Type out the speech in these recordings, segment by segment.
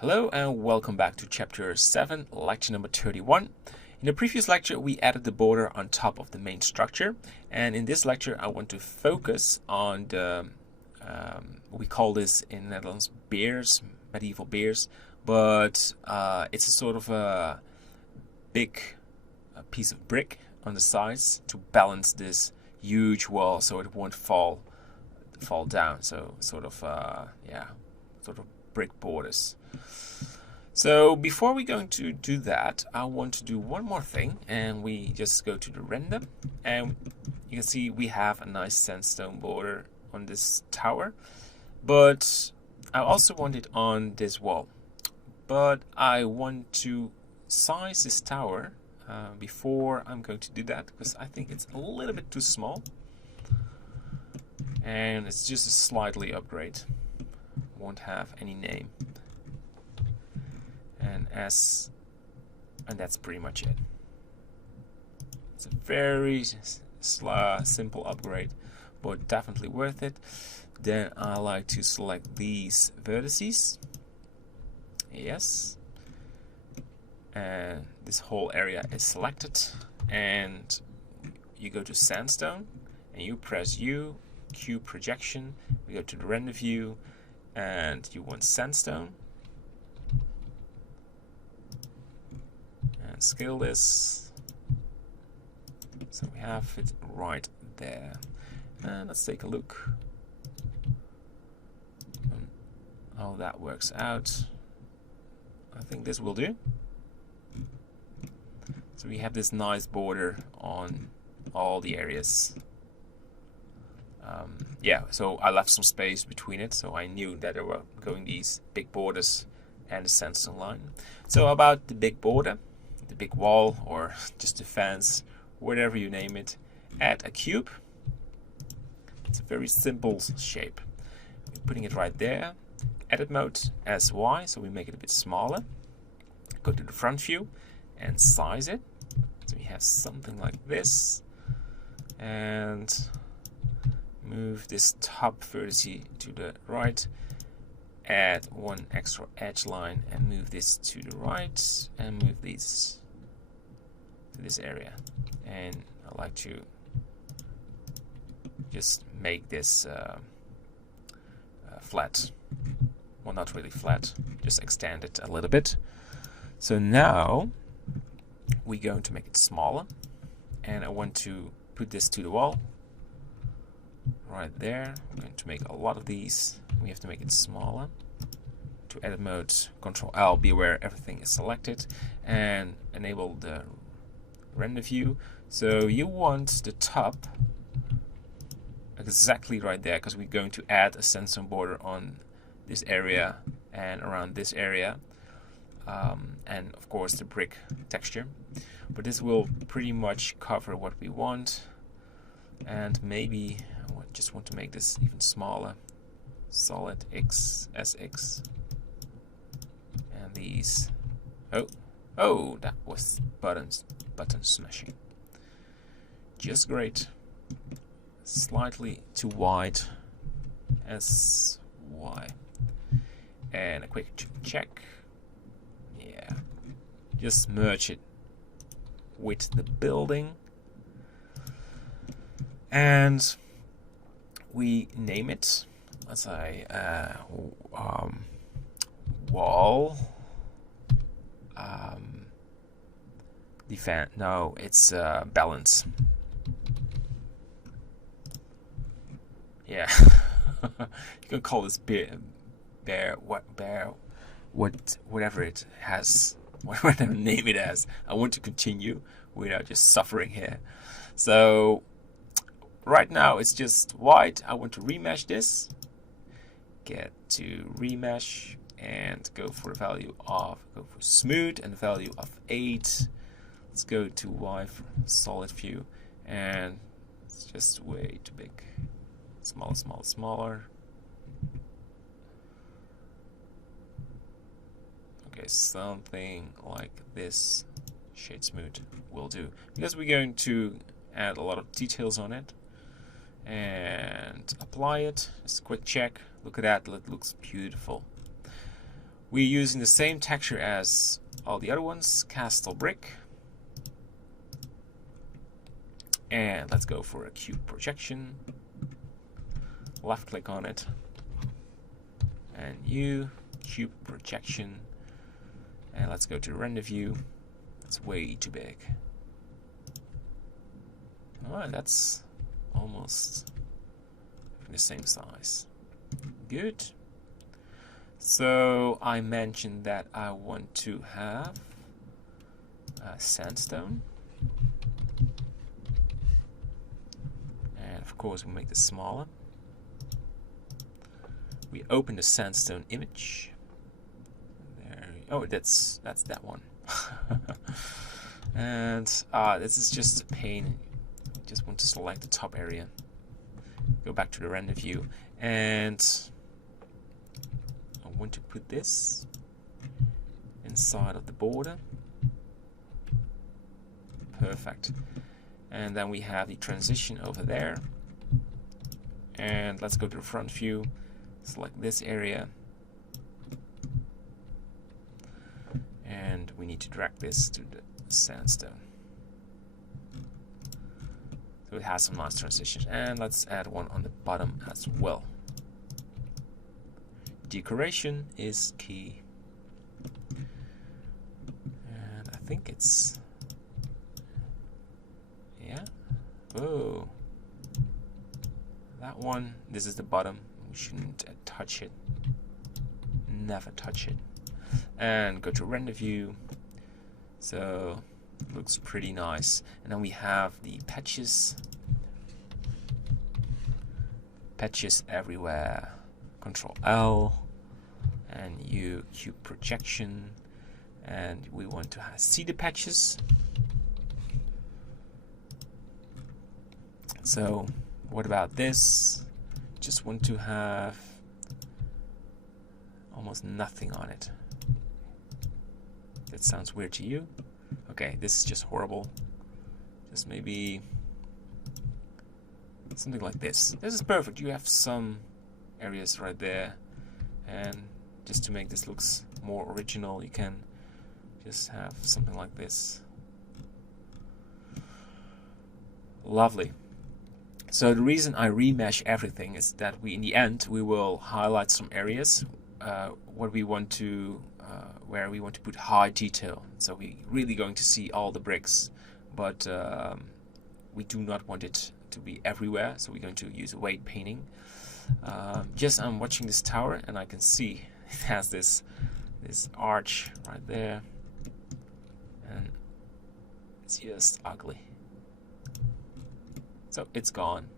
Hello and welcome back to chapter 7, lecture number 31. In the previous lecture we added the border on top of the main structure, and in this lecture I want to focus on the, we call this in the Netherlands beers, medieval beers, but it's a sort of a big piece of brick on the sides to balance this huge wall so it won't fall down. So sort of brick borders. So before we're going to do that, I want to do one more thing, and we just go to the render, and you can see we have a nice sandstone border on this tower, but I also want it on this wall. But I want to size this tower before I'm going to do that, because I think it's a little bit too small, and it's just a slightly upgrade. Won't have any name. And that's pretty much it. It's a very simple upgrade, but definitely worth it. Then I like to select these vertices. Yes. And this whole area is selected. And you go to sandstone and you press U, cube projection. We go to the render view and you want sandstone. And scale this. So we have it right there. And let's take a look how that works out. I think this will do. So we have this nice border on all the areas. So I left some space between it, so I knew that there were going these big borders and the sandstone line. So about the big border, the big wall, or just the fence, whatever you name it, add a cube. It's a very simple shape. We're putting it right there. Edit mode as Y, so we make it a bit smaller. Go to the front view and size it. So we have something like this. And move this top vertex to the right. Add one extra edge line and move this to the right. And move these to this area. And I like to just make this flat. Well, not really flat, just extend it a little bit. So now we're going to make it smaller, and I want to put this to the wall right there. I'm going to make a lot of these. We have to make it smaller. To edit mode, Control L, be aware everything is selected, and enable the render view. So you want the top exactly right there, because we're going to add a sandstone border on this area and around this area, and of course the brick texture. But this will pretty much cover what we want, and maybe I just want to make this even smaller. Solid X, SX, and these. Oh, that was button smashing. Just great. Slightly too wide. SY. And a quick check. Yeah. Just merge it with the building. And we name it. Let's say wall. Defend. No, it's balance. Yeah. You can call this whatever it has, whatever name it has. I want to continue without just suffering here. So right now it's just white. I want to remesh this. Get to remesh and go for smooth and value of 8. Let's go to Y for solid view, and it's just way too big. Smaller. Okay, something like this shade smooth will do, because we're going to add a lot of details on it. And apply it. Just a quick check. Look at that, it looks beautiful. We're using the same texture as all the other ones, Castle Brick. And let's go for a cube projection. Left click on it. And cube projection. And let's go to render view. It's way too big. Alright, that's almost the same size. Good. So I mentioned that I want to have sandstone. And of course we make this smaller. We open the sandstone image. There. Oh, that's that one. And this is just a pain. Just want to select the top area. Go back to the render view, and I want to put this inside of the border. Perfect. And then we have the transition over there. And let's go to the front view. Select this area. And we need to drag this to the sandstone. So it has some nice transitions. And let's add one on the bottom as well. Decoration is key. And I think it's... yeah. Oh. That one, this is the bottom. We shouldn't touch it. Never touch it. And go to render view. So looks pretty nice. And then we have the patches. Patches everywhere. Control L and cube projection, and we want to see the patches. So what about this? Just want to have almost nothing on it. That sounds weird to you? Okay, this is just horrible. Just maybe something like this. This is perfect. You have some areas right there, and just to make this looks more original, you can just have something like this. Lovely. So the reason I remesh everything is that in the end we will highlight some areas where we want to put high detail. So we're really going to see all the bricks, but we do not want it to be everywhere. So we're going to use weight painting. I'm watching this tower, and I can see it has this arch right there, and it's just ugly. So it's gone.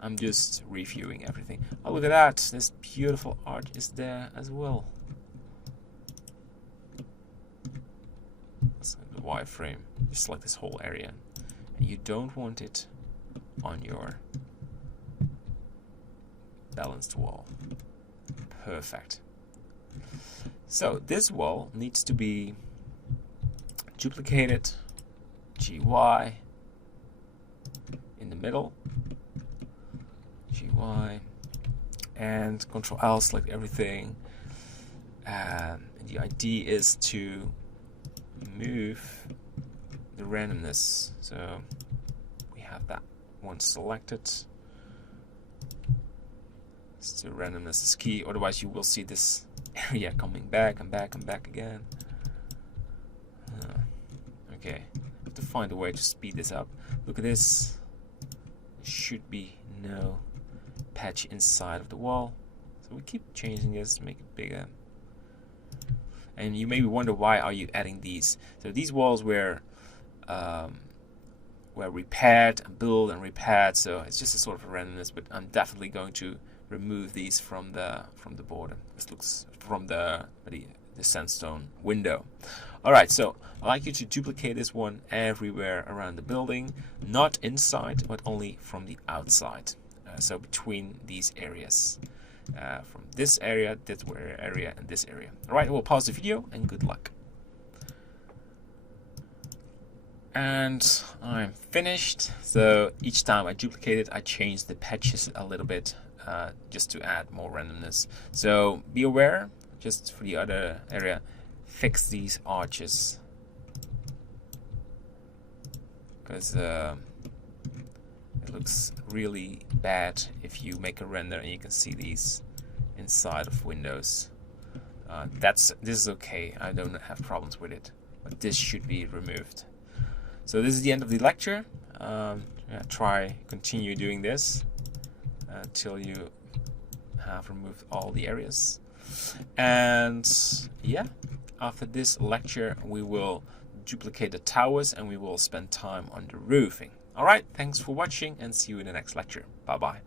I'm just reviewing everything. Oh, look at that! This beautiful arch is there as well. That's the wireframe. You select this whole area, and you don't want it on your balanced wall. Perfect. So this wall needs to be duplicated. GY in the middle. GY and Control L, select everything. And the idea is to move the randomness. So we have that one selected. So randomness is key, otherwise you will see this area coming back and back and back again. Okay, I have to find a way to speed this up. Look at this. There should be no patch inside of the wall. So we keep changing this to make it bigger. And you maybe wonder, why are you adding these? So these walls were repaired and built and repaired, so it's just a sort of a randomness, but I'm definitely going to remove these from the border. This looks from the sandstone window. Alright, so I'd like you to duplicate this one everywhere around the building, not inside, but only from the outside. So between these areas. From this area, this area, and this area. Alright, we'll pause the video, and good luck. And I'm finished. So each time I duplicate it, I change the patches a little bit, just to add more randomness. So be aware, just for the other area, fix these arches, because it looks really bad if you make a render and you can see these inside of windows. This is okay, I don't have problems with it, but this should be removed. So this is the end of the lecture. Continue doing this until you have removed all the areas. And yeah, after this lecture we will duplicate the towers and we will spend time on the roofing. Alright, thanks for watching and see you in the next lecture. Bye bye.